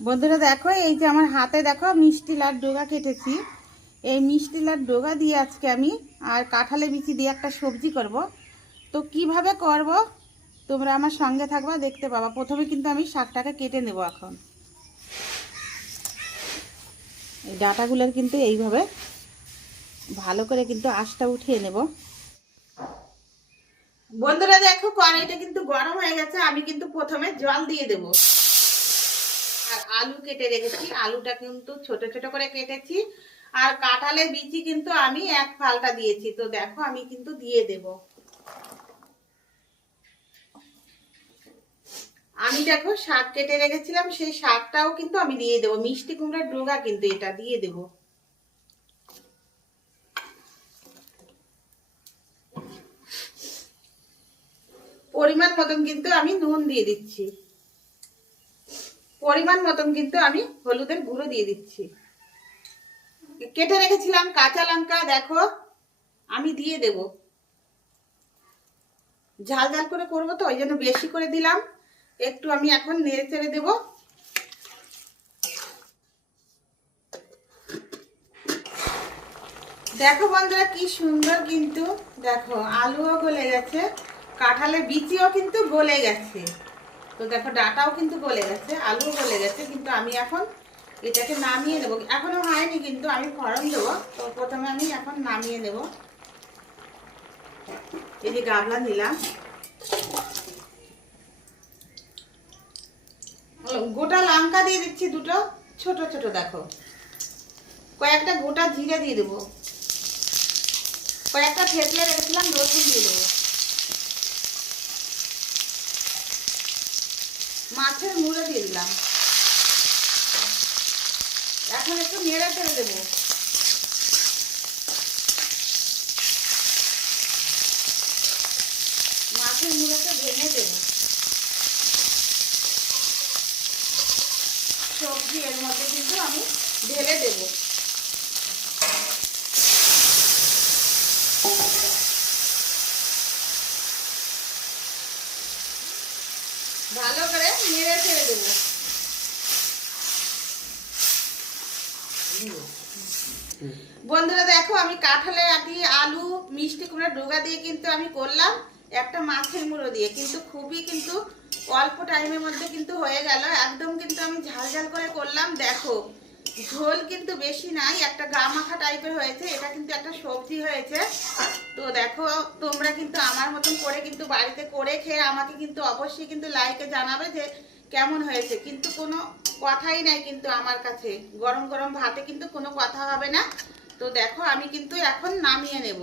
বন্ধুরা দেখো, এই যে আমার হাতে দেখো, মিষ্টি লার ডোগা কেটেছি। এই মিষ্টি লার ডোগা দিয়ে আজকে আমি আর কাঁঠালে বিচি দিয়ে একটা সবজি করব। তো কীভাবে করব? তোমরা আমার সঙ্গে থাকবা, দেখতে পাবা। প্রথমে কিন্তু আমি শাকটাকে কেটে নেব এখন। এই ডাটাগুলোর কিন্তু এইভাবে ভালো করে কিন্তু আঁশটা উঠিয়ে নেব। বন্ধুরা দেখো, কড়াইটা কিন্তু গরম হয়ে গেছে, আমি কিন্তু প্রথমে জল দিয়ে দেব। আলু কেটে রেখেছি। আলুটা কিন্তু ছোট ছোট করে কেটেছি। আর কাঁঠালের বিচি কিন্তু আমি এক ফালটা দিয়েছি। তো দেখো আমি কিন্তু দিয়ে দেব। আমি দেখো শাক কেটে রেখেছিলাম, সেই শাকটাও কিন্তু আমি দিয়ে দেবো। মিষ্টি কুমড়ার ডোগা কিন্তু এটা দিয়ে দেবো। পরিমাণ মতন কিন্তু আমি নুন দিয়ে দিচ্ছি। পরিমাণ মতন কিন্তু আমি হলুদের গুঁড়ো দিয়ে দিচ্ছি। কেটে রেখেছিলাম কাঁচা লঙ্কা, দেখো, আমি দিয়ে দেব। ঝাল ঝাল করে করব তো, ওই জন্য বেশি করে দিলাম। একটু আমি এখন নেড়ে চেড়ে দেবো। দেখো বন্ধুরা, কি সুন্দর কিন্তু, দেখো, আলুও গলে গেছে, কাঁঠালের বিচিও কিন্তু গলে গেছে। তো দেখো ডাটাও কিন্তু গলে গেছে, আলুও গলে গেছে, কিন্তু আমি এখন এটাকে নামিয়ে নেব। এখনও হয়নি কিন্তু আমি ফড়ন দেবো, তো প্রথমে আমি এখন নামিয়ে নেব। এই যে গাবলা নিলাম। গোটা লঙ্কা দিয়ে দিচ্ছি দুটো, ছোট ছোট দেখো। কয়েকটা গোটা জিরে দিয়ে দেবো। কয়েকটা থেতলে রেখেছিলাম রসুন দিয়ে দেবো। মাছের মুড়ো দিয়ে দিলাম। এখন একটু নেড়ে তেল দেবো। মাছের মুড়োকে ভেঙে দেব। সবজি এর মধ্যে কিন্তু আমি ঢেলে দেবো। ভালো করে নেড়ে ছেড়ে দেবো। বন্ধুরা দেখো, আমি কাঁঠালের আটি, আলু, মিষ্টি কুমড়া ডোগা দিয়ে কিন্তু আমি করলাম, একটা মাছের মুড়ো দিয়ে। কিন্তু খুবই কিন্তু অল্প টাইমের মধ্যে কিন্তু হয়ে গেল। একদম কিন্তু আমি ঝাল ঝাল করে করলাম। দেখো, ঝোল কিন্তু বেশি নাই, একটা গা মাখা টাইপের হয়েছে। এটা কিন্তু একটা সবজি হয়েছে। তো দেখো, তোমরা কিন্তু আমার মতন করে কিন্তু বাড়িতে করে খেয়ে আমাকে কিন্তু অবশ্যই কিন্তু লাইকে জানাবে যে কেমন হয়েছে। কিন্তু কোনো কথাই নাই কিন্তু আমার কাছে। গরম গরম ভাতে কিন্তু কোনো কথা হবে না। তো দেখো, আমি কিন্তু এখন নামিয়ে নেব।